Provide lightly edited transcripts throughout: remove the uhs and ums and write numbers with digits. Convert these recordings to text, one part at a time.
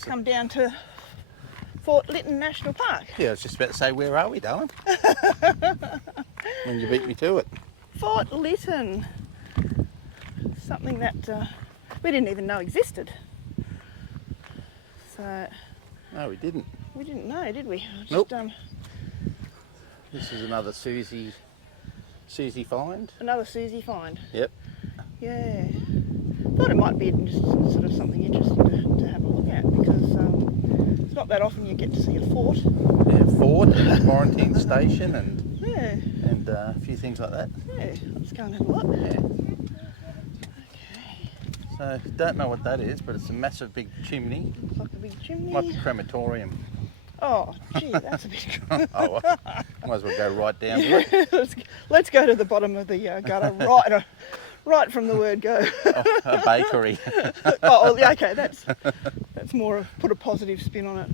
We've come down to Fort Lytton National Park. Yeah, I was just about to say, where are we, darling? When you beat me to it. Fort Lytton. Something that we didn't even know existed. So... No, we didn't. We didn't know, did we? Just, nope. This is another Susie find. Another Susie find. Yep. Yeah. Thought it might be just sort of something interesting to have a look at, because it's not that often you get to see a fort. Yeah, fort, and a quarantine station, and yeah, and a few things like that. Yeah, let's go and have a look. Yeah. Okay. So don't know what that is, but it's a massive big chimney. Looks like a big chimney. Like a crematorium. Oh, gee, that's a bit... Oh, well, might as well go right down to it. Let's go to the bottom of the gutter, right from the word go. Oh, a bakery. Oh, yeah, okay, that's more put a positive spin on it.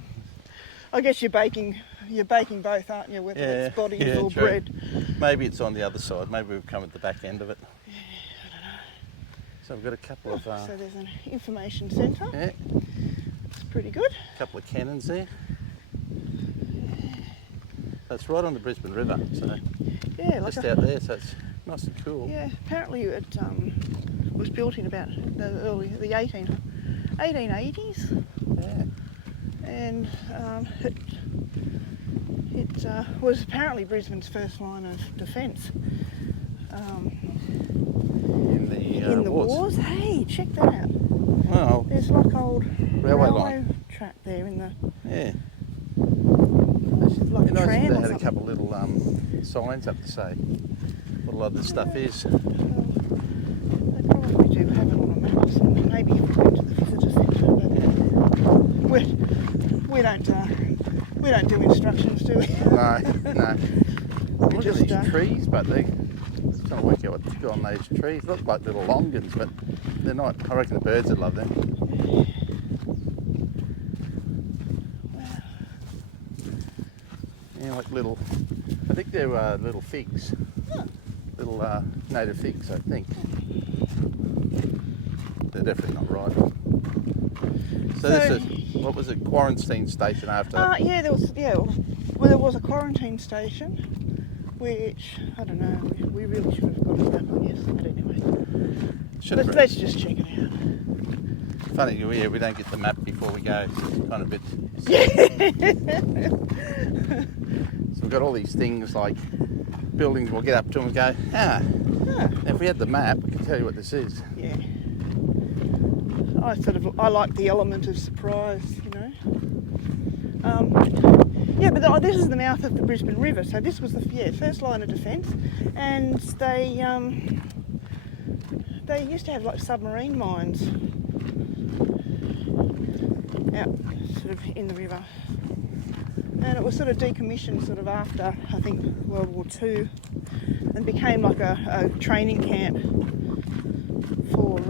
I guess you're baking both, aren't you? Whether it's bodies or true. bread. Maybe it's on the other side. Maybe we've come at the back end of it. Yeah, I don't know. So we've got a couple of. So there's an information centre. Yeah. It's pretty good. A couple of cannons there. That's right on the Brisbane River, so yeah, like just out there, so it's nice and cool. Yeah, apparently it was built in about the 1880s. Yeah. And it was apparently Brisbane's first line of defence. In the wars. Hey, check that out. Well, there's like old railway line track there in the... Yeah. Like nice tram if they or had something. a couple of little signs up to say what a lot of this stuff is. Well, they probably do have it on a map or something. Maybe if we went to the visitor centre. But we don't do instructions, do we? No. Look just, at these trees, but they're just trying to work out what to go on those trees. Look like little longans, but they're not. I reckon the birds would love them. Yeah, like little, I think they're little figs. Huh. Little native figs, I think. They're definitely not right. So this is, what was it, quarantine station after? Yeah, there was a quarantine station, which, I don't know, we really should have got a map, I guess, but anyway. Let's just check it out. Funny, we don't get the map before we go. It's kind of a bit... So we've got all these things like buildings, we'll get up to them and go, Now if we had the map, we can tell you what this is. Yeah. I like the element of surprise, you know. Yeah, but this is the mouth of the Brisbane River, so this was the first line of defence, and they used to have like submarine mines out sort of in the river, and it was sort of decommissioned sort of after, I think, World War II, and became like a training camp for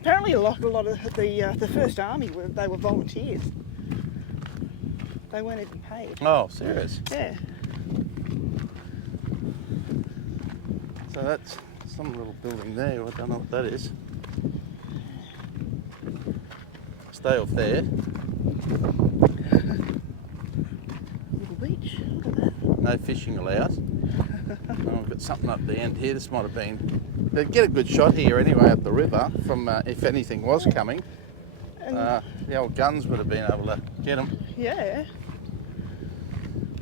apparently like a lot of the First Army they were volunteers. They weren't even paid. Oh, serious? Yeah. So that's some little building there. I don't know what that is. Stay off there. Little beach. Look at that. No fishing allowed. We've got something up the end here. This might have been... They'd get a good shot here anyway up the river from if anything was coming. The old guns would have been able to get them. Yeah.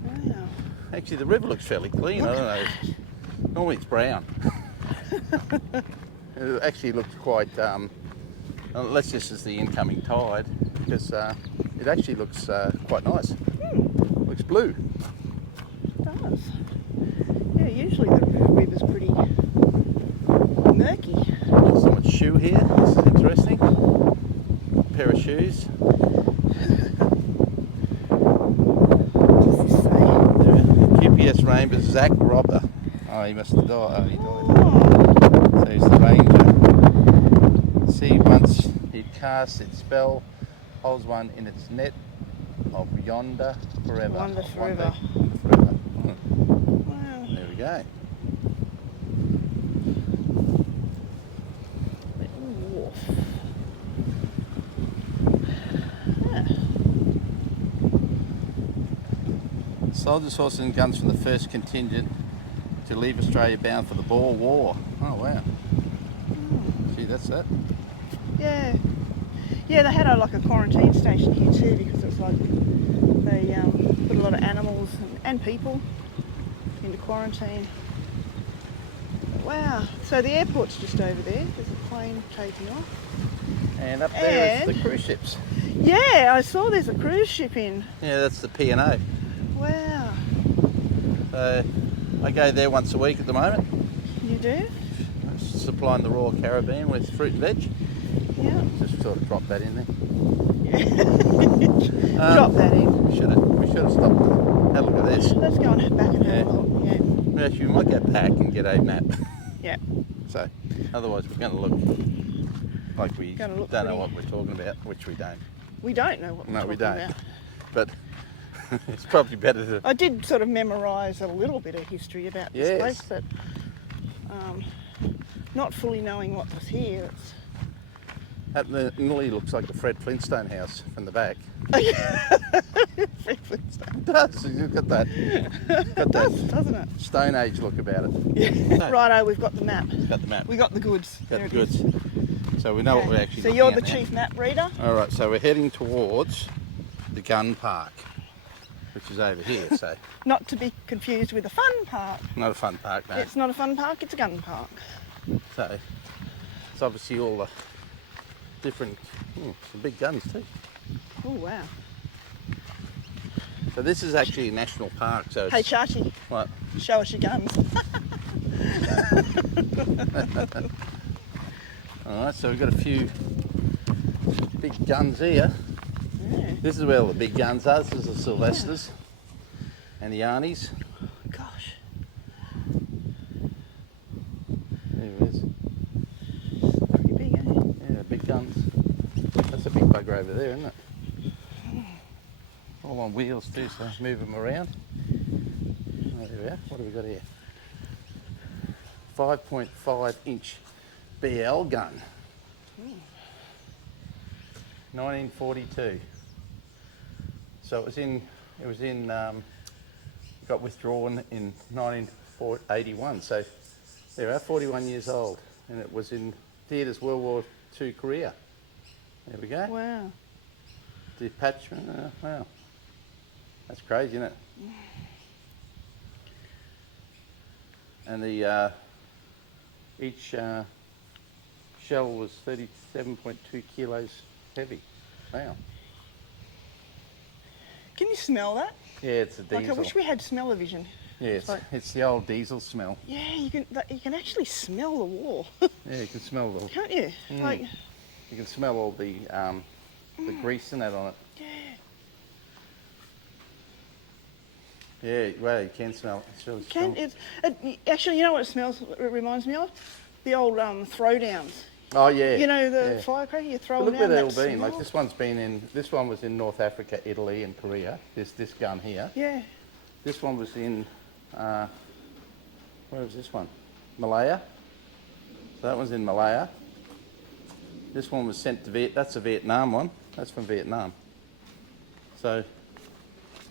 Wow. Actually, the river looks fairly clean. I don't know. Normally it's brown. It actually looks quite... unless this is the incoming tide, because it actually looks quite nice. Looks blue. It does. Yeah, usually the river's pretty murky. Someone's shoe here. This is interesting. Pair of shoes. What does this say? QPS Ranger Zach Robber. Oh, he must have died. Oh, he died. Oh. So he's the ranger. See, once it casts its spell, holds one in its net of yonder forever. Wander forever. Forever. Wow. There we go. Wharf. Soldiers, horses and guns from the 1st contingent to leave Australia bound for the Boer War. Oh wow. Gee, that's that. Yeah. Yeah, they had like a quarantine station here too, because it's like they put a lot of animals and people into quarantine. Wow. So the airport's just over there. There's a plane taking off. And up there is the cruise ships. Yeah, I saw there's a cruise ship in. Yeah, that's the P&O. Wow. I go there once a week at the moment. You do? Supplying the Royal Caribbean with fruit and veg. Yeah. Just sort of drop that in there. Drop that in. We should have stopped and had a look at this. Let's go on back and have a look. Yeah. Actually, we might go back and get a map. Yeah. So, otherwise we're going to look like we don't know what we're talking about, which we don't. We don't know what we're talking about. No, we don't. But it's probably better to... I did sort of memorise a little bit of history about this place, but not fully knowing what was here. That nearly looks like the Fred Flintstone house from the back. Fred Flintstone. It does. You've got that. It does, doesn't it? Stone Age look about it. Yeah. Righto, we've got the map. Got the map. We got the goods. Got the goods. So we know what we're actually So looking you're at the now. chief map reader? All right, so we're heading towards the gun park, which is over here. So Not to be confused with a fun park. not a fun park, no. It's not a fun park, it's a gun park. So it's obviously all the different, some big guns too. Oh, wow. So this is actually a national park. So it's, Hey, Chachi, what? show us your guns. All right, so we've got a few big guns here. Yeah. This is where all the big guns are. This is the Sylvesters and the Arnies. Gosh. There it is. Pretty big, eh? Yeah, big guns. That's a big bugger over there, isn't it? All on wheels too, so move them around. Oh, there we are. What have we got here? 5.5 inch BL gun. 1942. So it was in got withdrawn in 1981. So there we are, 41 years old, and it was in theatres World War II Korea. There we go. Wow. Detachment. Wow, that's crazy, isn't it? And the each shell was 37.2 kilos heavy. Wow. Can you smell that? Yeah, it's a diesel. Like, I wish we had smell-o-vision. Yeah, it's the old diesel smell. Yeah, you can actually smell the war. Yeah, you can smell the. Can't you? Like, you can smell all the grease and that on it. yeah. Yeah, well, you can smell it. It's really strong. Actually, you know what it reminds me of? The old throwdowns. Oh yeah. You know, the firecracker, you throw But them look down. where they've all that been. Like smell. this one was in North Africa, Italy, and Korea. This gun here. Yeah. This one was in where was this one? Malaya. So that one's in Malaya. This one was sent to that's a Vietnam one. That's from Vietnam. So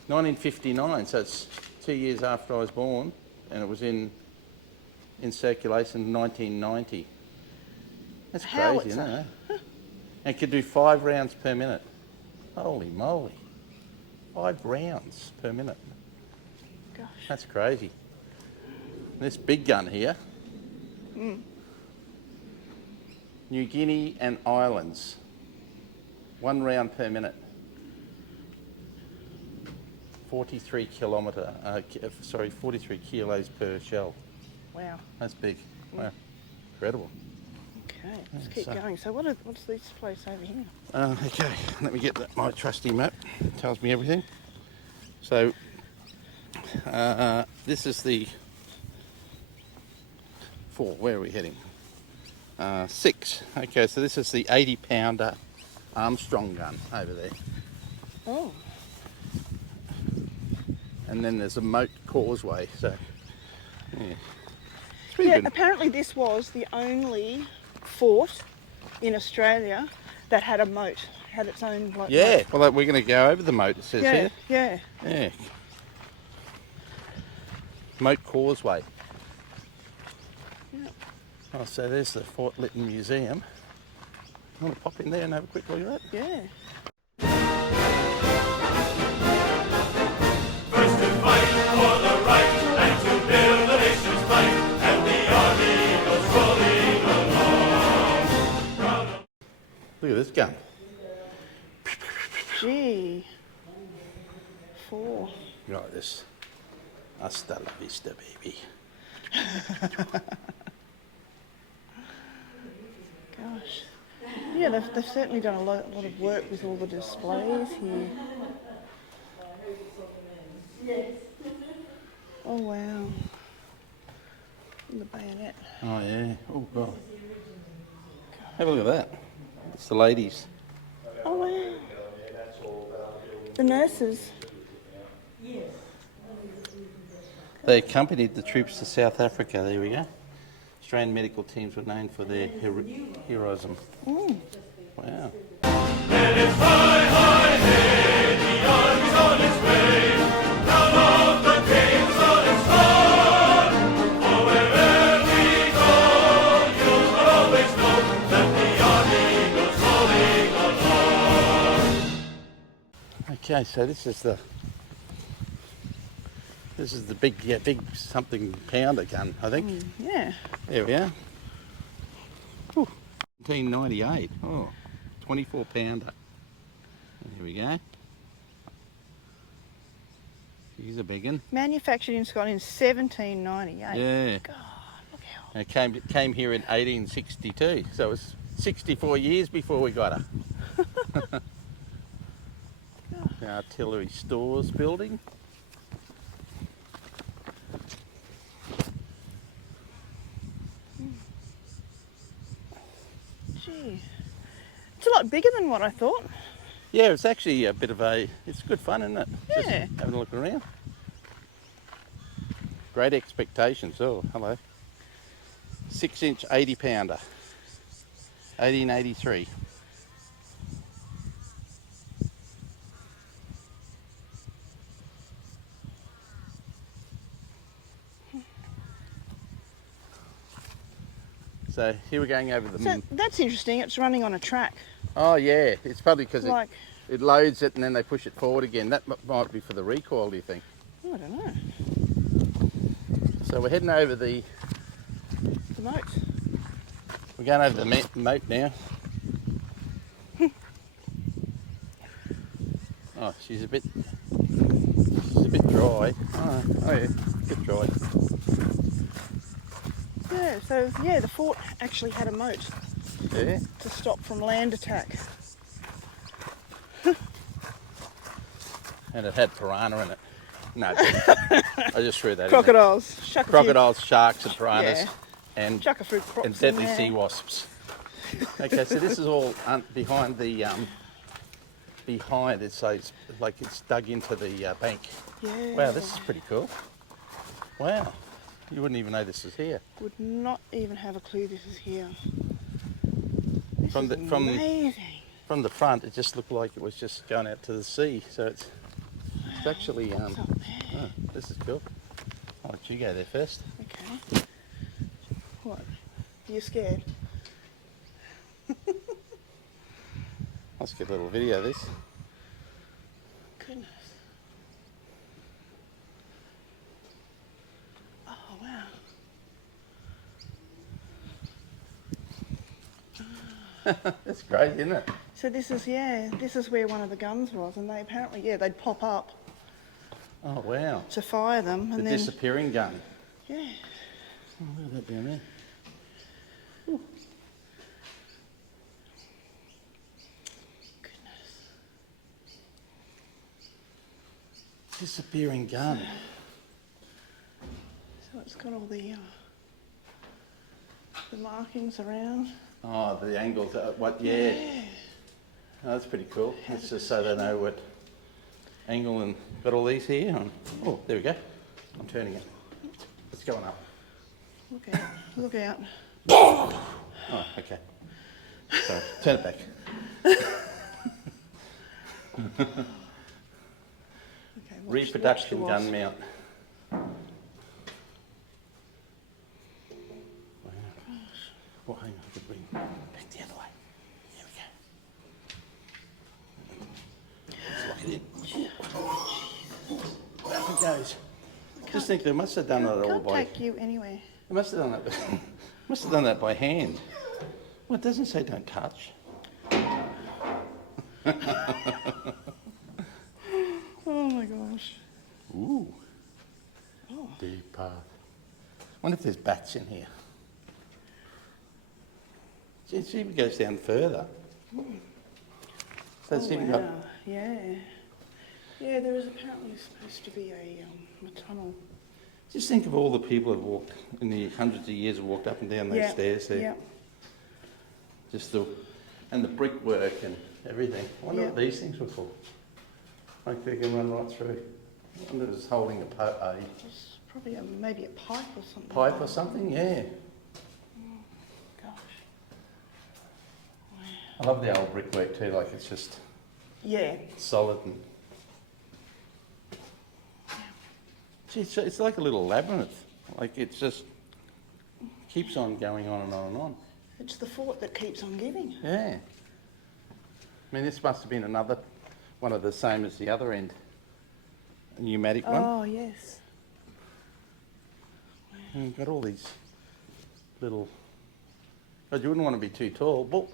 1959. So it's 2 years after I was born, and it was in circulation in 1990. That's crazy, isn't it? And could do 5 rounds per minute. Holy moly. 5 rounds per minute. Gosh. That's crazy. This big gun here. New Guinea and Islands. 1 round per minute. 43 kilos per shell. Wow. That's big. Wow. Incredible. Okay, let's keep going. So what's this place over here? Okay, let me get my trusty map. It tells me everything. So this is the 4. Where are we heading? 6. Okay, so this is the 80-pounder Armstrong gun over there. Oh. And then there's a moat causeway. So yeah, Yeah, apparently this was the only fort in Australia that had a moat, had its own moat. Yeah, well, we're going to go over the moat, it says here. Yeah. Yeah. Moat Causeway. Yeah. Oh, so there's the Fort Lytton Museum. You want to pop in there and have a quick look at that? Yeah. First to fight for the right and to build the nation's might, and the army goes rolling along. Look at this gun. Gee. 4. Right, this. Hasta la vista, baby. Gosh. Yeah, they've certainly done a lot of work with all the displays here. Oh wow. And the bayonet. Oh, yeah. Oh, God. Have a look at that. It's the ladies. Oh wow. The nurses. They accompanied the troops to South Africa. There we go. Australian medical teams were known for their heroism. Mm. Wow. And it's high, high, hey, the army's on its way. Down off the games on its front. For wherever we go, you'll always know that the army goes rolling along. Okay, so this is the big something pounder gun, I think. Yeah. There we are. Ooh, 1998. Oh, 24 pounder. There we go. Here's a big one. Manufactured in Scotland in 1798. Yeah. God, look how. And it came here in 1862, so it was 64 years before we got her. The artillery stores building. Gee. It's a lot bigger than what I thought. Yeah, it's actually a bit of it's good fun, isn't it? Just Yeah. having a look around. Great expectations. Oh, hello. 6-inch 80 pounder. 1883. So here we're going over the... So that's interesting. It's running on a track. Oh yeah, it's probably because Like, it loads it and then they push it forward again. That might be for the recoil, do you think? I don't know. So we're heading over the... The moat. We're going over the moat now. Oh, she's a bit dry. Oh yeah, a bit dry. Yeah, so yeah, the fort actually had a moat Yeah. to stop from land attack. And it had piranha in it. No, I just threw that in there. Crocodiles. Shuck a few- Crocodiles, sharks and piranhas Yeah. and Chuck a few crocs and in deadly there. sea wasps. Okay, so this is all behind the behind it, so it's like it's dug into the bank. Yeah. Wow, this is pretty cool. Wow, you wouldn't even know this is here. Would not even have a clue this is here. This From is the- from- amazing. From the front, it just looked like it was just going out to the sea. So it's actually What's up there? oh, this is cool. I'll let you go there first. Okay. What? Are you scared? Let's get a little video of this. Goodness. Oh wow. That's great, isn't it? So this is where one of the guns was, and they apparently they'd pop up Oh wow, to fire them, the and then disappearing gun. yeah. Oh, look at that down there. Goodness. Disappearing gun. So it's got all the markings around. Oh, the angles. What? Yeah. Oh, that's pretty cool. It's just so they know what angle and got all these here. Oh, there we go. I'm turning it. It's going up. Look out! Look out! Oh, okay. Sorry, turn it back. Okay, watch Reproduction the gun wasp. mount. Oh, hang on, I could bring back the other way. Here we go. Let's lock it in. There it goes. Just think they must have done it all Can't by. take you anywhere. They must have done that. Must have done that by hand. Well, it doesn't say don't touch. Oh my gosh. Ooh. Deep path. Wonder if there's bats in here. See if it goes down further. So see if we got. Yeah. Yeah, there was apparently supposed to be a tunnel. Just think of all the people who've walked in the hundreds of years have walked up and down those stairs there. Yeah. Just the brickwork and everything. I wonder what these things were for. Like they can run right through. I wonder if it's holding It's probably maybe a pipe or something. pipe or something, yeah. Gosh. I love the old brickwork too, like it's just solid and gee, it's like a little labyrinth. Like it's just keeps on going on and on and on. It's the fort that keeps on giving. Yeah. I mean, this must have been another one of the same as the other end. A pneumatic one. Oh, yes. And you've got all these little... God, you wouldn't want to be too tall. But...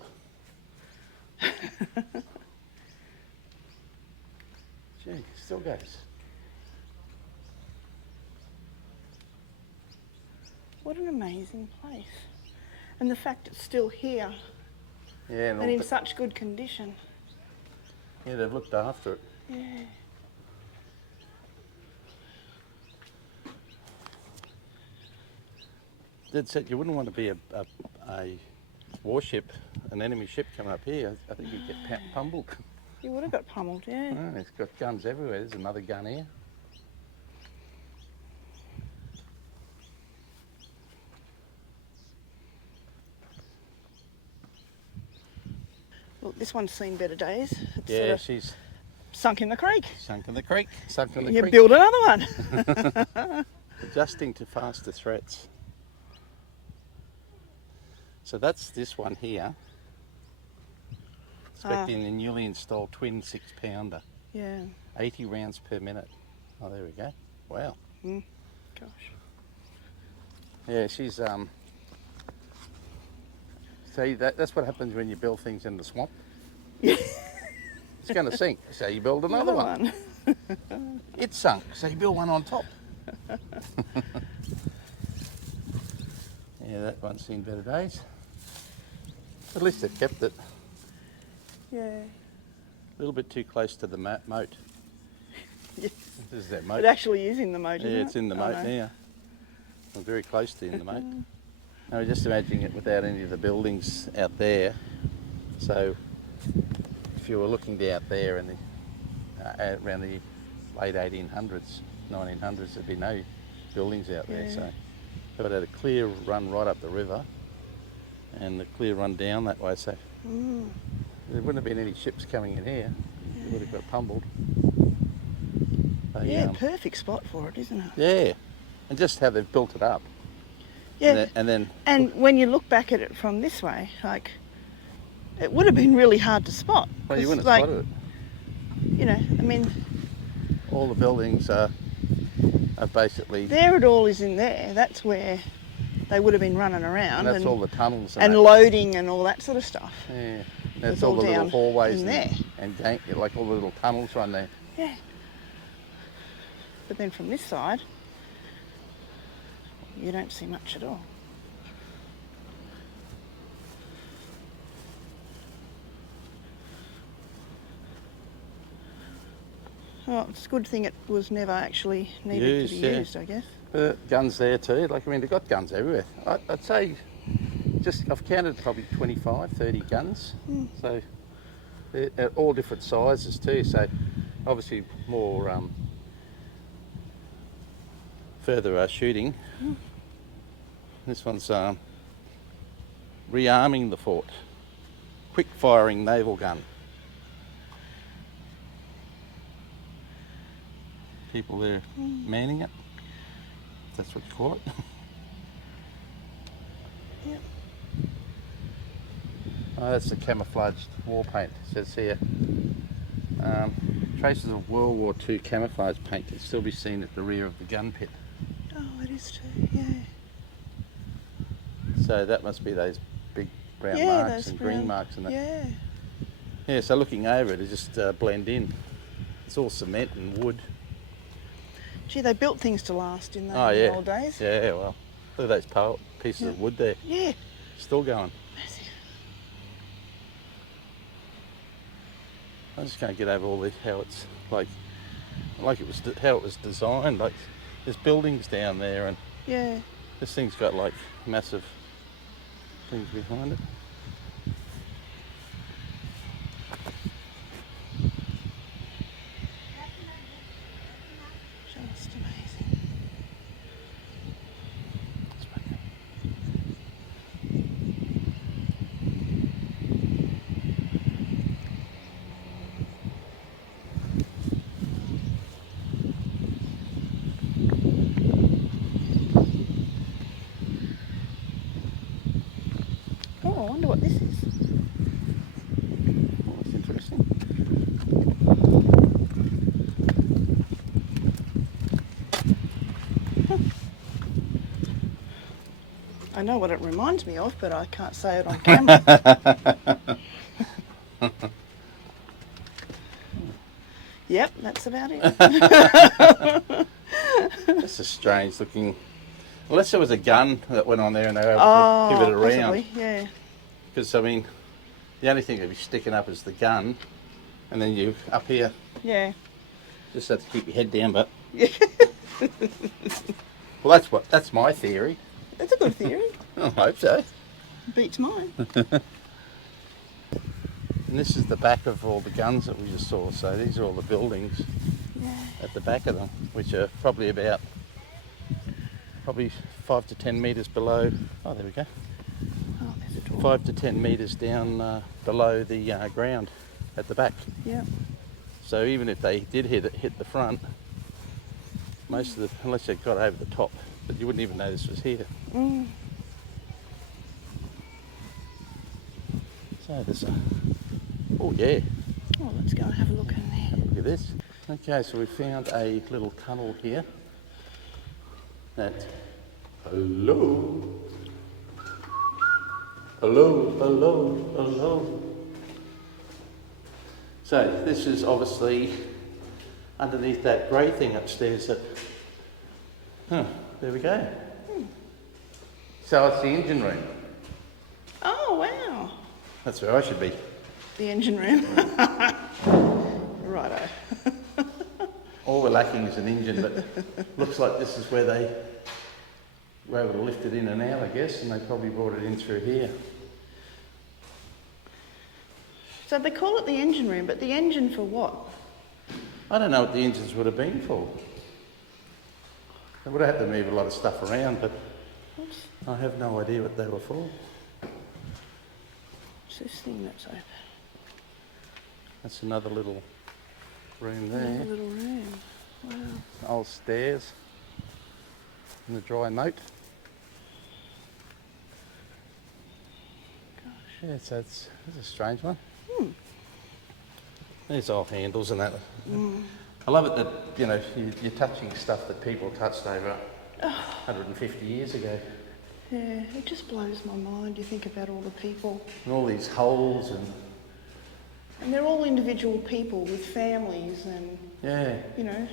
Gee, it still goes. What an amazing place. And the fact it's still here Yeah, and in such good condition. yeah, they've looked after it. Yeah. Dad said you wouldn't want to be a warship, an enemy ship coming up here. I think you'd get pummeled. You would have got pummeled, yeah. Oh, it's got guns everywhere. There's another gun here. Look, this one's seen better days. It's Yeah, sort of she's sunk in the creek. sunk in the creek. Sunk in the You creek. build another one. Adjusting to faster threats. So that's this one here. Expecting a newly installed twin 6-pounder. Yeah. 80 rounds per minute. Oh, there we go. Wow. Gosh. Yeah, she's see that's what happens when you build things in the swamp. It's going to sink, so you build another one. It sunk, so you build one on top. Yeah, that one's seen better days. At least they've kept it. Yeah. A little bit too close to the moat. Yes. This is that moat. It actually is in the moat, Yeah, isn't it's it? in the Oh, moat no. now. I'm very close to in the moat. Now, just imagining it without any of the buildings out there. So, if you were looking out there in the, around the late 1800s, 1900s, there'd be no buildings out there. Yeah. So, they would have had a clear run right up the river and the clear run down that way. So, there wouldn't have been any ships coming in here. You would have got pummeled. Yeah, perfect spot for it, isn't it? Yeah, and just how they've built it up. Yeah. And then And when you look back at it from this way, like, it would have been really hard to spot. well, you 'cause, wouldn't have like, spotted it. You know, I mean, All the buildings are basically, there it all is in there. That's where they would have been running around. and that's all the tunnels and that. loading and all that sort of stuff. Yeah, that's It's all all the little down hallways in and, there. and like all the little tunnels run there. Yeah. But then from this side, you don't see much at all. Well, it's a good thing it was never actually needed to be used, I guess. Guns there too. Like, I mean, they've got guns everywhere. I'd say I've counted probably 25, 30 guns. So they're at all different sizes too. So obviously more further shooting. This one's rearming the fort. Quick firing naval gun. People there manning it. That's what you call it. Yep. Oh, that's the camouflaged war paint, it says here. Traces of World War II camouflage paint can still be seen at the rear of the gun pit. Oh, it is too, yeah. So that must be those big brown Yeah, marks those and brown, green marks and that. Yeah. Yeah, so looking over it, it just blend in. It's all cement and wood. Gee, they built things to last in the old days. Yeah, well, look at those pieces of wood there. Yeah. Still going. Massive. I just can't get over all this, how it's like it was how it was designed. Like there's buildings down there, and Yeah. this thing's got like massive things behind it. Just amazing. Oh, I wonder what this is. Oh, that's interesting. I know what it reminds me of, but I can't say it on camera. Yep, that's about it. That's a strange looking. Unless there was a gun that went on there and they were able to give it a round. Possibly, yeah. Because I mean, the only thing that'd be sticking up is the gun, and then you up here Yeah. just have to keep your head down. But Yeah. well, that's my theory. That's a good theory. I hope so. Beats mine. And this is the back of all the guns that we just saw. So these are all the buildings Yeah. at the back of them, which are probably 5 to 10 metres below. Oh, there we go. Oh, there's a door. 5 to 10 metres down below the ground at the back. Yeah. So even if they did hit the front, most of the, unless they got over the top, but you wouldn't even know this was here. Mm. So there's a, oh yeah, Oh, let's go and have a look in there. look at this. Okay, so we found a little tunnel here. That, hello, hello. So this is obviously underneath that grey thing upstairs. That, there we go. So it's the engine room. Oh, wow. That's where I should be. The engine room. Righto. All we're lacking is an engine, but looks like this is where they were able to lift it in and out, I guess, and they probably brought it in through here. So they call it the engine room, but the engine for what? I don't know what the engines would have been for. They would have had to move a lot of stuff around, but What's I have no idea what they were for. this thing that's open? That's another little room there. Another little room. Wow. Old stairs in the dry moat. Gosh. Yeah, so it's a strange one. Hmm. There's old handles and that. I love it that, you know, you're touching stuff that people touched over 150 years ago. Yeah, it just blows my mind. You think about all the people. And all these holes and, And they're all individual people with families and, yeah. you know.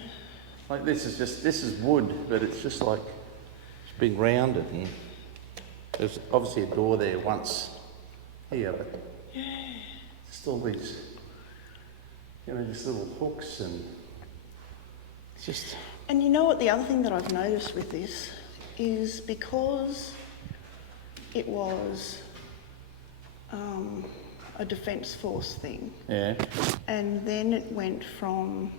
Like this is wood, but it's just like, it's been rounded, and there's obviously a door there once here, but just all these, you know, these little hooks, and it's just, And you know what, the other thing that I've noticed with this is because it was a Defence Force thing, yeah, and then it went from,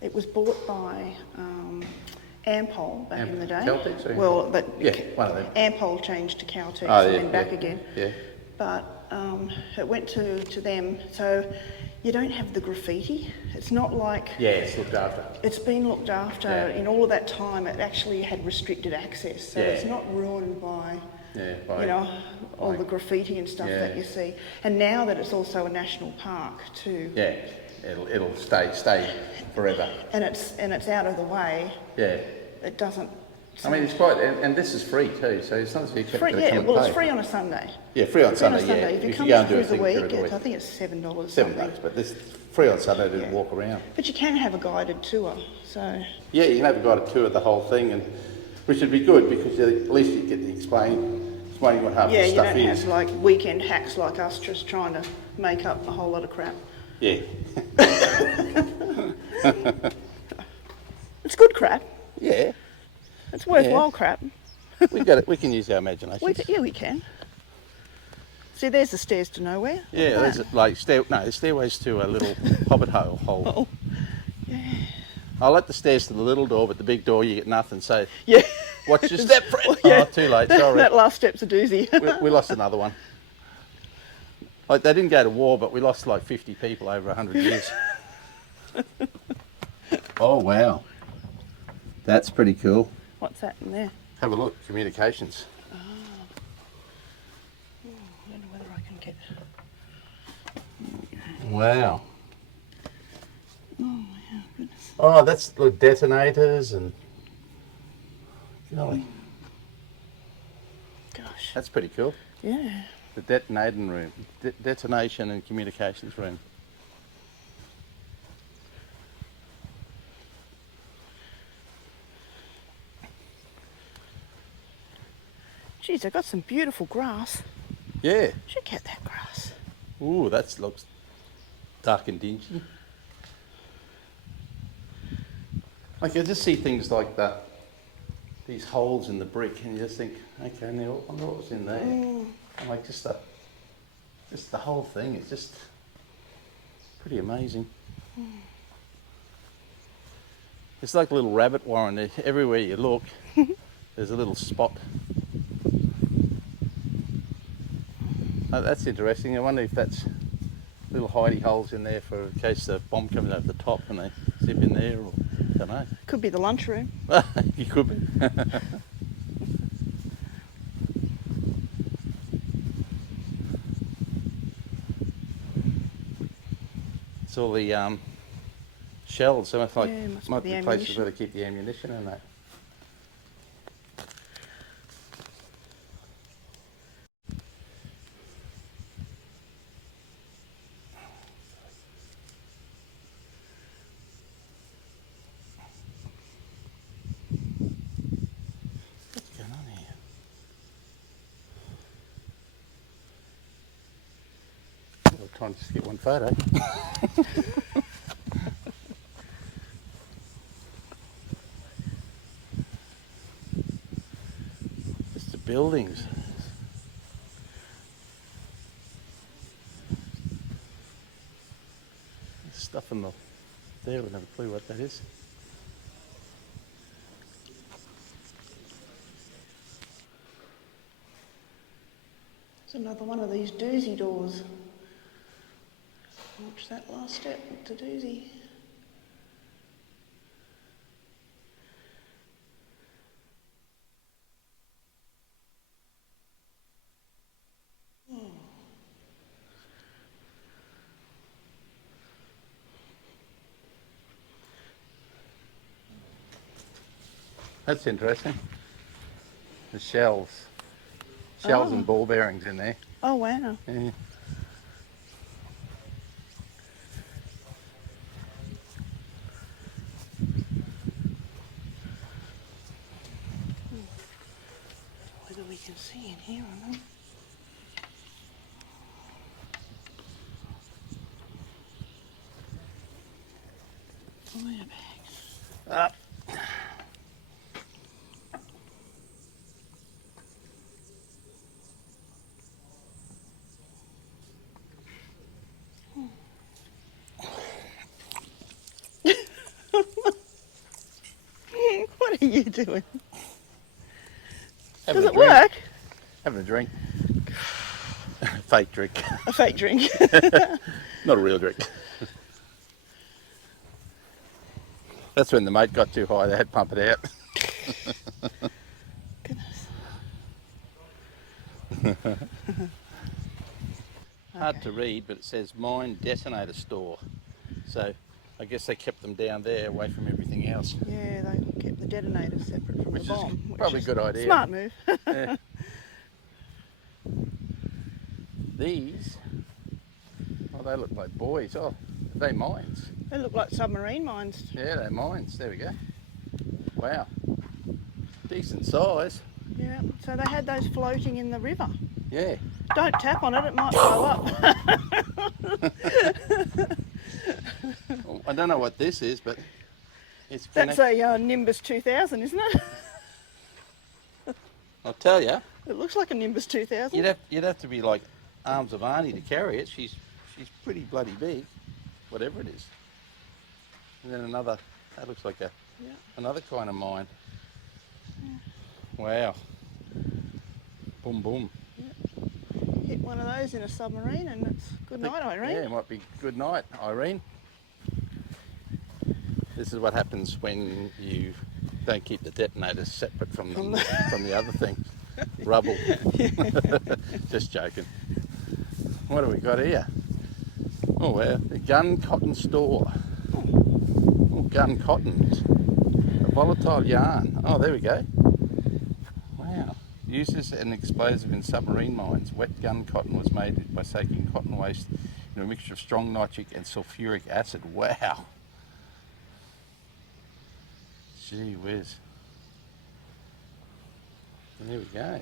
it was bought by Ampol back in the day. Celtics, or- Well, but yeah, one of them. Ampol changed to Caltex Oh, and yeah, then back yeah, again. yeah. But it went to them, so you don't have the graffiti. It's not like Yeah, it's looked after. it's been looked after. Yeah. In all of that time, it actually had restricted access, so Yeah. it's not ruined by Yeah, you know, all the graffiti and stuff that you see. And now that it's also a national park too. Yeah, it'll stay forever. And it's out of the way. Yeah. It doesn't. I mean, it's quite, and this is free too, so it's not as if you Free, yeah, well, it's free on a Sunday. Yeah, free on Sunday, yeah. If you come go and do through a the thing week, during the week, I think it's $7. $7, but this free on Sunday to walk around. But you can have a guided tour, so. Yeah, you can have a guided tour of the whole thing, and which would be good because at least you get to explaining what half the stuff is. You don't have like weekend hacks like us just trying to make up a whole lot of crap. Yeah. It's good crap. Yeah. It's worthwhile crap. We got it. We can use our imagination. We can. See, there's the stairs to nowhere. Yeah, there's like there's stairways to a little hobbit hole. Oh, yeah. I'll let the stairs to the little door, but the big door you get nothing. So Yeah. watch your Is step. that yeah. Oh, too late. Sorry. That last step's a doozy. we lost another one. Like they didn't go to war, but we lost like 50 people over 100 years. Oh wow, that's pretty cool. What's that in there? Have a look. Communications. Oh. I don't know whether I can get. Wow. Oh my goodness. Oh, that's the detonators and. Golly. Gosh. That's pretty cool. Yeah. The detonating room, detonation and communications room. Geez, I got some beautiful grass. Yeah. Check out that grass. Ooh, that looks dark and dingy. Like I just see things like these holes in the brick, and you just think, okay, now I wonder what was in there. And like just the whole thing. It's just pretty amazing. It's like a little rabbit warren. Everywhere you look, there's a little spot. Oh, that's interesting. I wonder if that's little hidey holes in there for in case the bomb comes over the top and they zip in there, or I don't know. Could be the lunchroom. You could be. It's all the shells, so I think might be places where to keep the ammunition and that. What's going on here? I'm trying to just get one photo. Just the buildings. There's stuff in there, I don't have a clue what that is. It's another one of these doozy doors. Watch that last step, it's a doozy. That's interesting. The shells and ball bearings in there. Oh wow. Yeah. Whether we can see in here or not. Oh, yeah, bags. Up. What are you doing? Having Does a it drink. work? Having a drink. Fake drink. A fake drink. Not a real drink. That's when the mate got too high, they had to pump it out. Goodness. Hard to read, but it says mine detonator store. So I guess they kept them down there away from everything else. Yeah, they kept the detonators separate from Which the is bomb. probably a good idea. Smart move. Yeah. These, oh, they look like buoys. Oh, are they mines? They look like submarine mines. Yeah, they're mines. There we go. Wow. Decent size. Yeah, so they had those floating in the river. Yeah. Don't tap on it, it might blow up. Well, I don't know what this is, but it's That's a Nimbus 2000, isn't it? I'll tell you, It looks like a Nimbus 2000. you'd have to be like arms of Arnie to carry it. She's pretty bloody big, whatever it is. And then another, that looks like another kind of mine. Wow. Boom boom. Hit one of those in a submarine and it's good night, Irene. Yeah, it might be good night, Irene. This is what happens when you don't keep the detonators separate from the other things. Rubble. Just joking. What have we got here? Oh, well, the gun cotton store. Oh, gun cottons. A volatile yarn. Oh, there we go. Wow. Uses an explosive in submarine mines. Wet gun cotton was made by soaking cotton waste in a mixture of strong nitric and sulfuric acid. Wow. Gee whiz. There we go.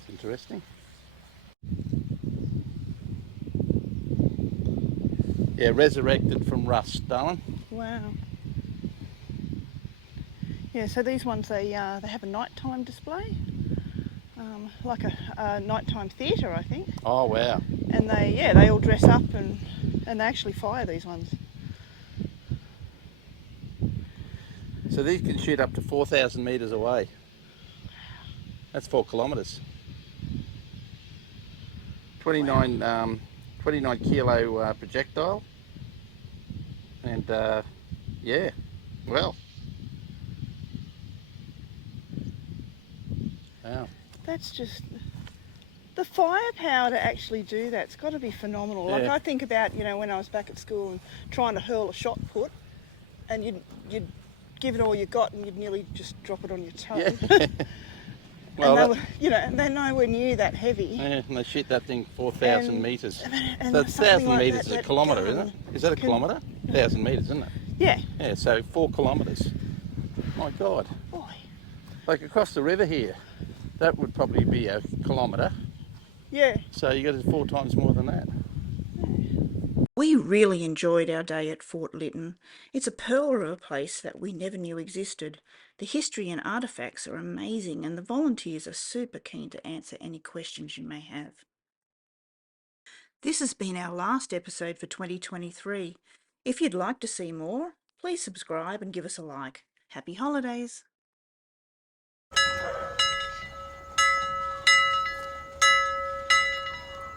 It's interesting. Yeah, resurrected from rust, darling. Wow. Yeah, so these ones, they have a nighttime display, like a nighttime theatre, I think. Oh wow. And they all dress up and they actually fire these ones. So these can shoot up to 4,000 metres away. That's 4 kilometres. 29 kilo projectile. And yeah, well. Wow. That's just the firepower to actually do that's got to be phenomenal. Like Yeah. I think about, when I was back at school and trying to hurl a shot put, and you'd give it all you got and you'd nearly just drop it on your toe. Yeah. Well, and they were, and they're nowhere near that heavy. yeah, and they shoot that thing 4,000 And- metres. and So something 1,000 like metres that, is a that kilometre, gun isn't it? Is that a can- kilometre? 1,000 metres, isn't it? Yeah. Yeah, so 4 kilometres. My God. Boy. Like across the river here, that would probably be a kilometre. Yeah. So you got 4 times more than that. We really enjoyed our day at Fort Lytton. It's a pearl of a place that we never knew existed. The history and artefacts are amazing and the volunteers are super keen to answer any questions you may have. This has been our last episode for 2023. If you'd like to see more, please subscribe and give us a like. Happy holidays!